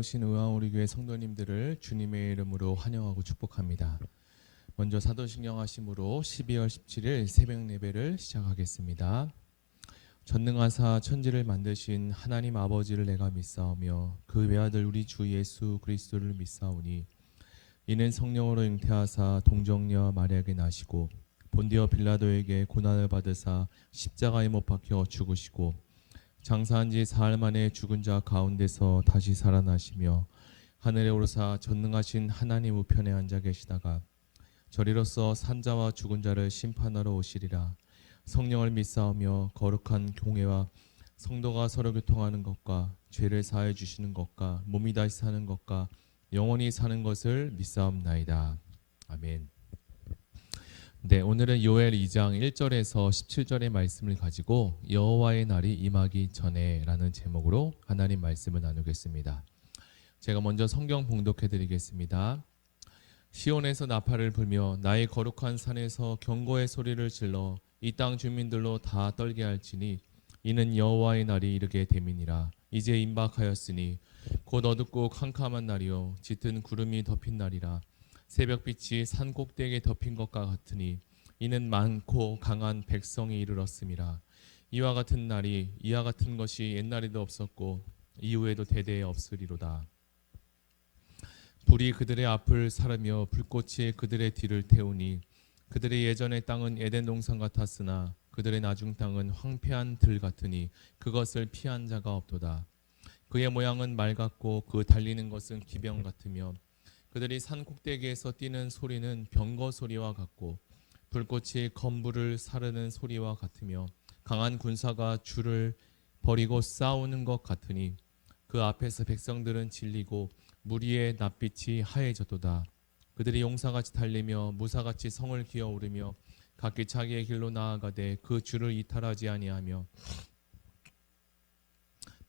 오신 의왕우리 교회 성도님들을 주님의 이름으로 환영하고 축복합니다. 먼저 사도신경 하심으로 12월 17일 새벽 예배를 시작하겠습니다. 전능하사 천지를 만드신 하나님 아버지를 내가 믿사오며 그 외아들 우리 주 예수 그리스도를 믿사오니 이는 성령으로 잉태하사 동정녀 마리아에게 나시고 본디오 빌라도에게 고난을 받으사 십자가에 못 박혀 죽으시고 장사한 지 사흘 만에 죽은 자 가운데서 다시 살아나시며 하늘에 오르사 전능하신 하나님 우편에 앉아 계시다가 저리로서 산자와 죽은 자를 심판하러 오시리라. 성령을 믿사오며 거룩한 교회와 성도가 서로 교통하는 것과 죄를 사해 주시는 것과 몸이 다시 사는 것과 영원히 사는 것을 믿사옵나이다. 아멘. 네, 오늘은 요엘 2장 1절에서 17절의 말씀을 가지고 여호와의 날이 임하기 전에 라는 제목으로 하나님 말씀을 나누겠습니다. 제가 먼저 성경 봉독해 드리겠습니다. 시온에서 나팔을 불며 나의 거룩한 산에서 경고의 소리를 질러 이 땅 주민들로 다 떨게 할지니 이는 여호와의 날이 이르게 됨이니라. 이제 임박하였으니 곧 어둡고 캄캄한 날이요 짙은 구름이 덮인 날이라. 새벽빛이 산 꼭대기에 덮인 것과 같으니 이는 많고 강한 백성이 이르렀음이라. 이와 같은 날이 이와 같은 것이 옛날에도 없었고 이후에도 대대에 없으리로다. 불이 그들의 앞을 사르며 불꽃이 그들의 뒤를 태우니 그들의 예전의 땅은 에덴 동산 같았으나 그들의 나중 땅은 황폐한 들 같으니 그것을 피한 자가 없도다. 그의 모양은 말 같고 그 달리는 것은 기병 같으며 그들이 산 꼭대기에서 뛰는 소리는 병거 소리와 같고 불꽃이 건불을 사르는 소리와 같으며 강한 군사가 줄을 버리고 싸우는 것 같으니 그 앞에서 백성들은 질리고 무리의 낯빛이 하얘졌도다. 그들이 용사같이 달리며 무사같이 성을 기어오르며 각기 자기의 길로 나아가되 그 줄을 이탈하지 아니하며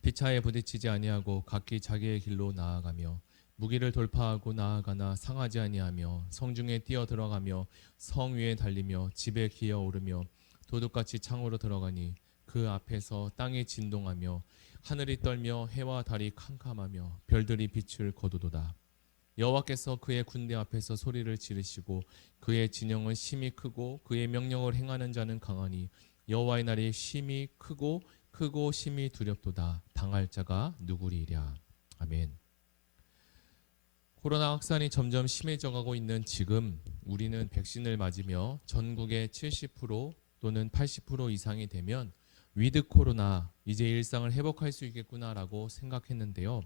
피차에 부딪히지 아니하고 각기 자기의 길로 나아가며 무기를 돌파하고 나아가나 상하지 아니하며 성중에 뛰어 들어가며 성 위에 달리며 집에 기어오르며 도둑같이 창으로 들어가니 그 앞에서 땅이 진동하며 하늘이 떨며 해와 달이 캄캄하며 별들이 빛을 거두도다. 여호와께서 그의 군대 앞에서 소리를 지르시고 그의 진영은 심히 크고 그의 명령을 행하는 자는 강하니 여호와의 날이 심히 크고 심히 두렵도다. 당할 자가 누구리랴. 아멘. 코로나 확산이 점점 심해져 가고 있는 지금 우리는 백신을 맞으며 전국의 70% 또는 80% 이상이 되면 위드 코로나 이제 일상을 회복할 수 있겠구나라고 생각했는데요.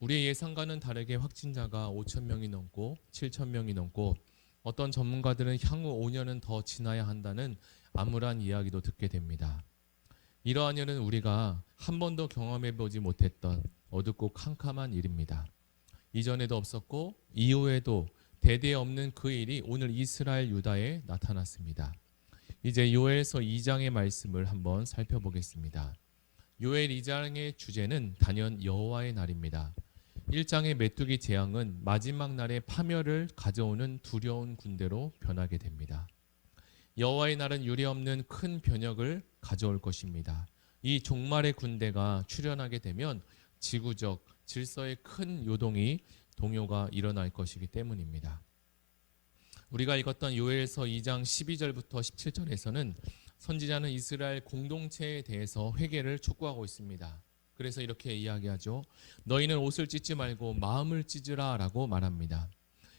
우리의 예상과는 다르게 확진자가 5천 명이 넘고 7천 명이 넘고 어떤 전문가들은 향후 5년은 더 지나야 한다는 암울한 이야기도 듣게 됩니다. 이러한 일은 우리가 한 번도 경험해보지 못했던 어둡고 캄캄한 일입니다. 이전에도 없었고 이후에도 대대에 없는 그 일이 오늘 이스라엘 유다에 나타났습니다. 이제 요엘서 2장의 말씀을 한번 살펴보겠습니다. 요엘 2장의 주제는 단연 여호와의 날입니다. 1장의 메뚜기 재앙은 마지막 날의 파멸을 가져오는 두려운 군대로 변하게 됩니다. 여호와의 날은 유례없는 큰 변혁을 가져올 것입니다. 이 종말의 군대가 출현하게 되면 지구적 질서의 큰 동요가 일어날 것이기 때문입니다. 우리가 읽었던 요엘서 2장 12절부터 17절에서는 선지자는 이스라엘 공동체에 대해서 회개를 촉구하고 있습니다. 그래서 이렇게 이야기하죠. 너희는 옷을 찢지 말고 마음을 찢으라 라고 말합니다.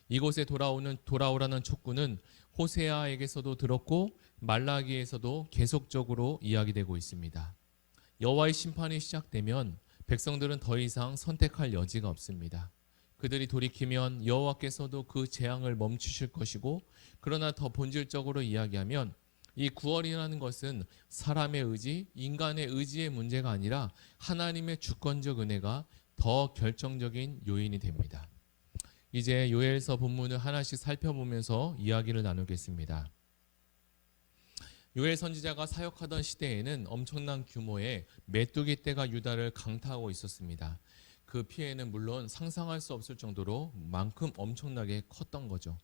이곳에 돌아오라는 촉구는 호세아에게서도 들었고 말라기에서도 계속적으로 이야기되고 있습니다. 여호와의 심판이 시작되면 백성들은 더 이상 선택할 여지가 없습니다. 그들이 돌이키면 여호와께서도 그 재앙을 멈추실 것이고 그러나 더 본질적으로 이야기하면 이 구원이라는 것은 사람의 의지, 인간의 의지의 문제가 아니라 하나님의 주권적 은혜가 더 결정적인 요인이 됩니다. 이제 요엘서 본문을 하나씩 살펴보면서 이야기를 나누겠습니다. 요엘 선지자가 사역하던 시대에는 엄청난 규모의 메뚜기 떼가 유다를 강타하고 있었습니다. 그 피해는 물론 상상할 수 없을 정도로 만큼 엄청나게 컸던 거죠.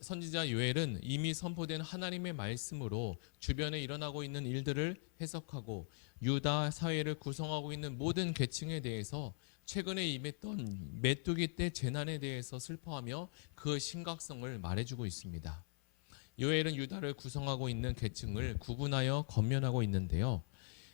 선지자 요엘은 이미 선포된 하나님의 말씀으로 주변에 일어나고 있는 일들을 해석하고 유다 사회를 구성하고 있는 모든 계층에 대해서 최근에 임했던 메뚜기 떼 재난에 대해서 슬퍼하며 그 심각성을 말해주고 있습니다. 요엘은 유다를 구성하고 있는 계층을 구분하여 권면하고 있는데요.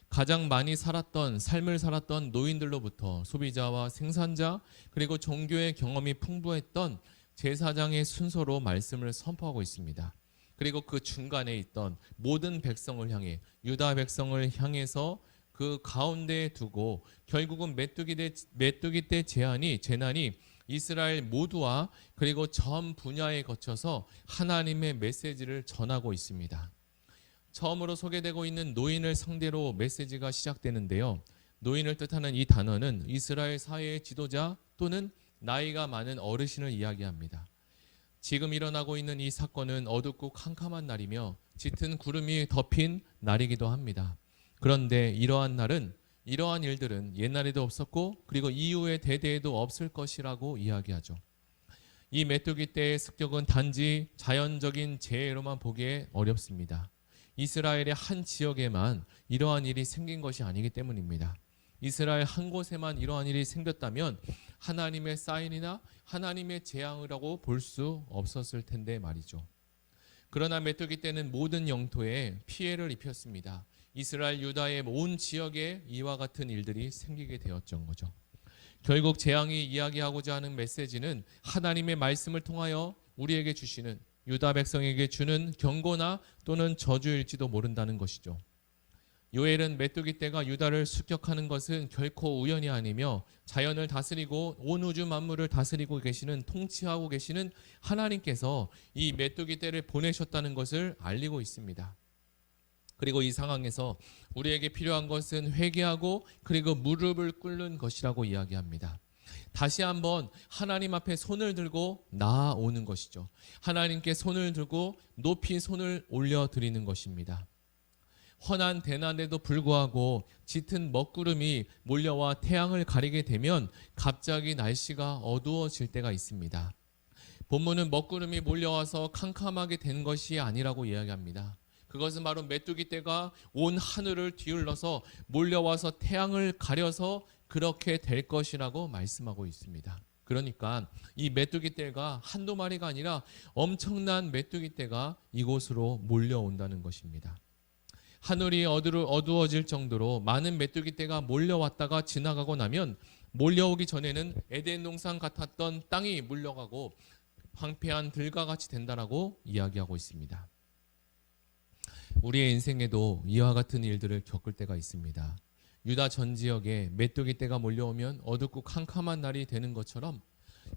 가장 많이 삶을 살았던 노인들로부터 소비자와 생산자, 그리고 종교의 경험이 풍부했던 제사장의 순서로 말씀을 선포하고 있습니다. 그리고 그 중간에 있던 모든 백성을 향해, 유다 백성을 향해서 그 가운데에 두고 결국은 메뚜기 때 재난이 이스라엘 모두와 그리고 전 분야에 거쳐서 하나님의 메시지를 전하고 있습니다. 처음으로 소개되고 있는 노인을 상대로 메시지가 시작되는데요. 노인을 뜻하는 이 단어는 이스라엘 사회의 지도자 또는 나이가 많은 어르신을 이야기합니다. 지금 일어나고 있는 이 사건은 어둡고 캄캄한 날이며 짙은 구름이 덮인 날이기도 합니다. 그런데 이러한 일들은 옛날에도 없었고 그리고 이후의 대대에도 없을 것이라고 이야기하죠. 이 메뚜기 떼의 습격은 단지 자연적인 재해로만 보기에 어렵습니다. 이스라엘의 한 지역에만 이러한 일이 생긴 것이 아니기 때문입니다. 이스라엘 한 곳에만 이러한 일이 생겼다면 하나님의 사인이나 하나님의 재앙이라고 볼 수 없었을 텐데 말이죠. 그러나 메뚜기 떼는 모든 영토에 피해를 입혔습니다. 이스라엘 유다의 온 지역에 이와 같은 일들이 생기게 되었던 거죠. 결국 재앙이 이야기하고자 하는 메시지는 하나님의 말씀을 통하여 우리에게 주시는, 유다 백성에게 주는 경고나 또는 저주일지도 모른다는 것이죠. 요엘은 메뚜기 떼가 유다를 습격하는 것은 결코 우연이 아니며 자연을 다스리고 온 우주 만물을 다스리고 계시는, 통치하고 계시는 하나님께서 이 메뚜기 떼를 보내셨다는 것을 알리고 있습니다. 그리고 이 상황에서 우리에게 필요한 것은 회개하고 그리고 무릎을 꿇는 것이라고 이야기합니다. 다시 한번 하나님 앞에 손을 들고 나아오는 것이죠. 하나님께 손을 들고 높이 손을 올려드리는 것입니다. 헌한 대낮에도 불구하고 짙은 먹구름이 몰려와 태양을 가리게 되면 갑자기 날씨가 어두워질 때가 있습니다. 본문은 먹구름이 몰려와서 캄캄하게 된 것이 아니라고 이야기합니다. 그것은 바로 메뚜기 떼가 온 하늘을 뒤흔러서 몰려와서 태양을 가려서 그렇게 될 것이라고 말씀하고 있습니다. 그러니까 이 메뚜기 떼가 한두 마리가 아니라 엄청난 메뚜기 떼가 이곳으로 몰려온다는 것입니다. 하늘이 어두워질 정도로 많은 메뚜기 떼가 몰려왔다가 지나가고 나면 몰려오기 전에는 에덴 동산 같았던 땅이 물려가고 황폐한 들과 같이 된다라고 이야기하고 있습니다. 우리의 인생에도 이와 같은 일들을 겪을 때가 있습니다. 유다 전 지역에 메뚜기 떼가 몰려오면 어둡고 캄캄한 날이 되는 것처럼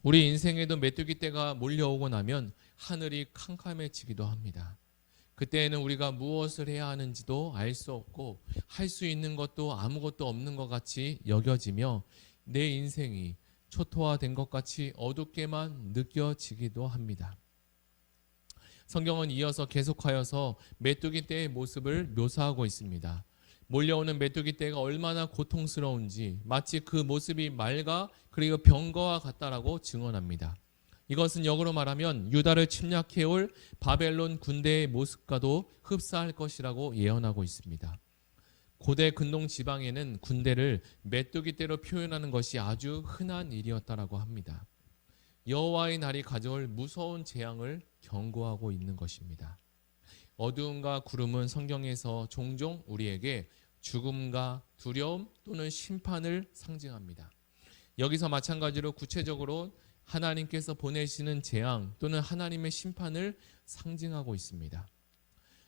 우리 인생에도 메뚜기 떼가 몰려오고 나면 하늘이 캄캄해지기도 합니다. 그때에는 우리가 무엇을 해야 하는지도 알 수 없고 할 수 있는 것도 아무것도 없는 것 같이 여겨지며 내 인생이 초토화된 것 같이 어둡게만 느껴지기도 합니다. 성경은 이어서 계속하여서 메뚜기 떼의 모습을 묘사하고 있습니다. 몰려오는 메뚜기 떼가 얼마나 고통스러운지 마치 그 모습이 말과 그리고 병거와 같다라고 증언합니다. 이것은 역으로 말하면 유다를 침략해올 바벨론 군대의 모습과도 흡사할 것이라고 예언하고 있습니다. 고대 근동 지방에는 군대를 메뚜기 떼로 표현하는 것이 아주 흔한 일이었다라고 합니다. 여호와의 날이 가져올 무서운 재앙을 경고하고 있는 것입니다. 어두움과 구름은 성경에서 종종 우리에게 죽음과 두려움 또는 심판을 상징합니다. 여기서 마찬가지로 구체적으로 하나님께서 보내시는 재앙 또는 하나님의 심판을 상징하고 있습니다.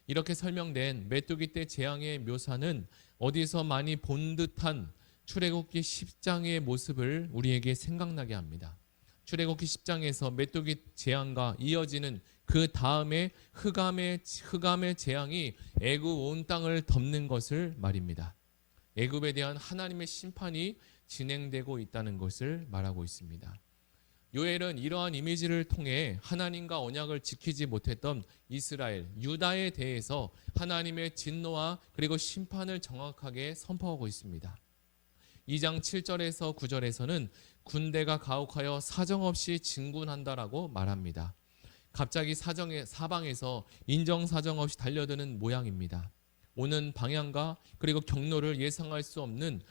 이렇게 설명된 메뚜기 떼 재앙의 묘사는 어디서 많이 본 듯한 출애굽기 10장의 모습을 우리에게 생각나게 합니다. 출애굽기 10장에서 메뚜기 재앙과 이어지는 그 다음에 흑암의 재앙이 애굽 온 땅을 덮는 것을 말입니다. 애굽에 대한 하나님의 심판이 진행되고 있다는 것을 말하고 있습니다. 요엘은 이러한 이미지를 통해 하나님과 언약을 지키지 못했던 이스라엘, 유다에 대해서 하나님의 진노와 그리고 심판을 정확하게 선포하고 있습니다. 2장 7절에서 9절에서는 군대가 가혹하여 사정없이 진군한다라고 말합니다. 갑자기 사방에서 인정사정 없이 달려드는 모양입니다. 오는 방향과 그리고 경로를 예상할 수 없는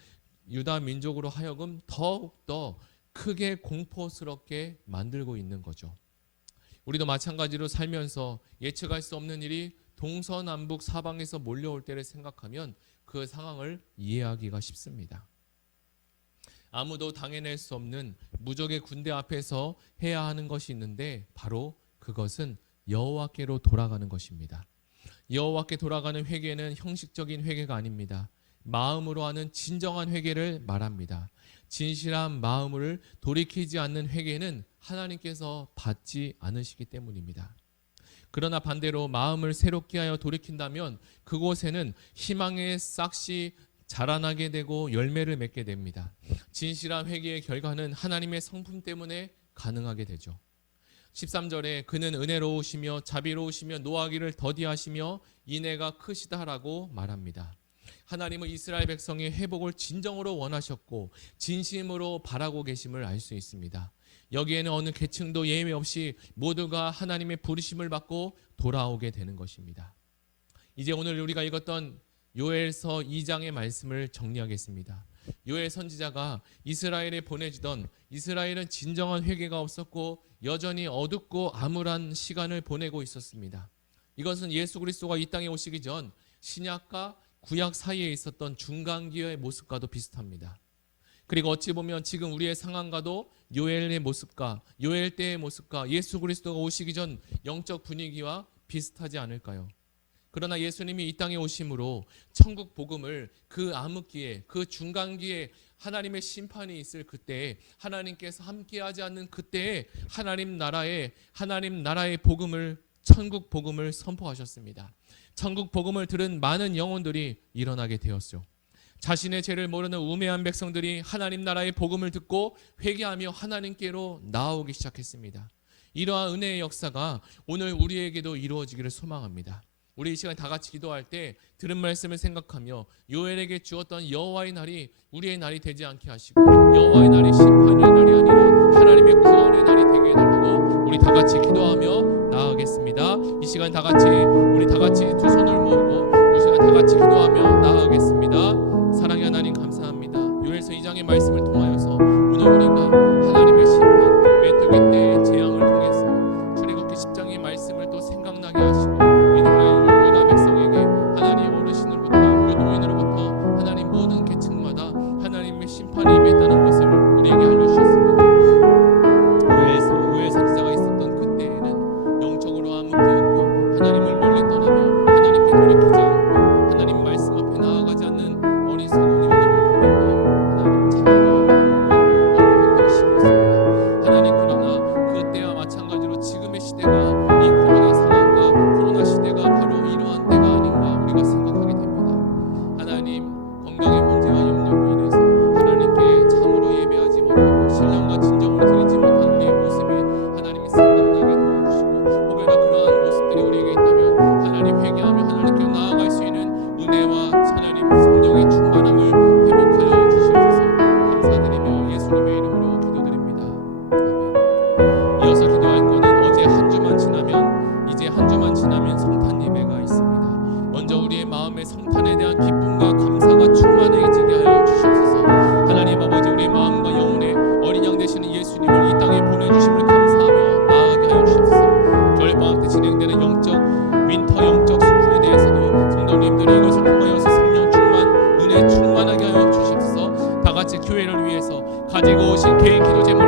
유다 민족으로 하여금 더욱더 크게 공포스럽게 만들고 있는 거죠. 우리도 마찬가지로 살면서 예측할 수 없는 일이 동서남북 사방에서 몰려올 때를 생각하면 그 상황을 이해하기가 쉽습니다. 아무도 당해낼 수 없는 무적의 군대 앞에서 해야 하는 것이 있는데 바로 그것은 여호와께로 돌아가는 것입니다. 여호와께 돌아가는 회개는 형식적인 회개가 아닙니다. 마음으로 하는 진정한 회개를 말합니다. 진실한 마음을 돌이키지 않는 회개는 하나님께서 받지 않으시기 때문입니다. 그러나 반대로 마음을 새롭게 하여 돌이킨다면 그곳에는 희망의 싹이 자라나게 되고 열매를 맺게 됩니다. 진실한 회개의 결과는 하나님의 성품 때문에 가능하게 되죠. 13절에 그는 은혜로우시며 자비로우시며 노하기를 더디하시며 인애가 크시다라고 말합니다. 하나님은 이스라엘 백성의 회복을 진정으로 원하셨고 진심으로 바라고 계심을 알 수 있습니다. 여기에는 어느 계층도 예외 없이 모두가 하나님의 부르심을 받고 돌아오게 되는 것입니다. 이제 오늘 우리가 읽었던 요엘서 2장의 말씀을 정리하겠습니다. 요엘 선지자가 이스라엘에 보내주던 이스라엘은 진정한 회개가 없었고 여전히 어둡고 암울한 시간을 보내고 있었습니다. 이것은 예수 그리스도가 이 땅에 오시기 전 신약과 구약 사이에 있었던 중간기의 모습과도 비슷합니다. 그리고 어찌 보면 지금 우리의 상황과도 요엘의 모습과 요엘 때의 모습과 예수 그리스도가 오시기 전 영적 분위기와 비슷하지 않을까요? 그러나 예수님이 이 땅에 오심으로 천국 복음을 그 암흑기에 그 중간기에 하나님의 심판이 있을 그때에 하나님께서 함께하지 않는 그때에 하나님 나라의 복음을 천국 복음을 선포하셨습니다. 천국 복음을 들은 많은 영혼들이 일어나게 되었죠. 자신의 죄를 모르는 우매한 백성들이 하나님 나라의 복음을 듣고 회개하며 하나님께로 나아오기 시작했습니다. 이러한 은혜의 역사가 오늘 우리에게도 이루어지기를 소망합니다. 우리 이 시간 다 같이 기도할 때 들은 말씀을 생각하며 요엘에게 주었던 여호와의 날이 우리의 날이 되지 않게 하시고 여호와의 날이 심판의 날이 아니라 하나님의 구원의 날이 되게 해달라고 우리 다 같이 기도하며 나아가겠습니다. 이 시간 우리 다 같이 두 손을 모으고 이 시간 다 같이 기도하며 나아가겠습니다. 사랑의 하나님 감사합니다. 요엘서 2장의 말씀을 통하여서 오늘 우리가 하나님의 심판 메뚜기 때의 재앙을 통해서 출애굽기 10장의 말씀을 또 생각나게 하시고 유다 백성에게 하나님 어르신으로부터 노인으로부터 하나님 모든 계층마다 하나님의 심판이 임했다는 것을 우리에게 알려주셨습니다. 요엘 선지자가 있었던 그때에는 영적으로 암흑기였고 하나님을 멀리 떠나며 하나님께 돌이키지 않고 하나님 말씀 앞에 나아가지 않는 어리석은 일들을 보면서 하나님 자기가 어려웠던 시기였습니다. 하나님 그러나 그때와 마찬가지로 지금의 시대가 이 코로나 상황과 코로나 시대가 바로 이러한 때가 아닌가 우리가 생각하게 됩니다. 하나님 건강의 문제와 염려로 인해서 하나님께 참으로 예배하지 못하고 신령과 진정으로 드리지 못한 우리의 모습이 하나님이 생각나게 도와주시고 혹여나 그러한 모습들이 우리에게 있다면 하나님 회개하며 하나님께 나아갈 수 있는 은혜와 하나님 성령의 충만함을 회복하여 주시옵소서. 감사드리며 예수님의 이름으로 기도드립니다. 아멘. 이어서 기도할 것은 어제 한 주만 지나면 이제 한 주만 지나면 성탄 예배가 있습니다. 먼저 우리의 마음에 성탄에 대한 기쁨과 감사가 충만해지게 하여 주시옵소서. 하나님 아버지 우리의 마음과 영혼에 어린 양 되시는 예수님을 이 땅에 보내주심을 감사하며 나아가게 하여 주시옵소서. 겨울방학 때 진행되는 윈터 영적 스쿨에 대해서도 성도님들이 이것을 통하여서 성령 충만 은혜 충만하게 하여 주시옵소서. 다 같이 교회를 위해서 가지고 오신 개인 기도 제물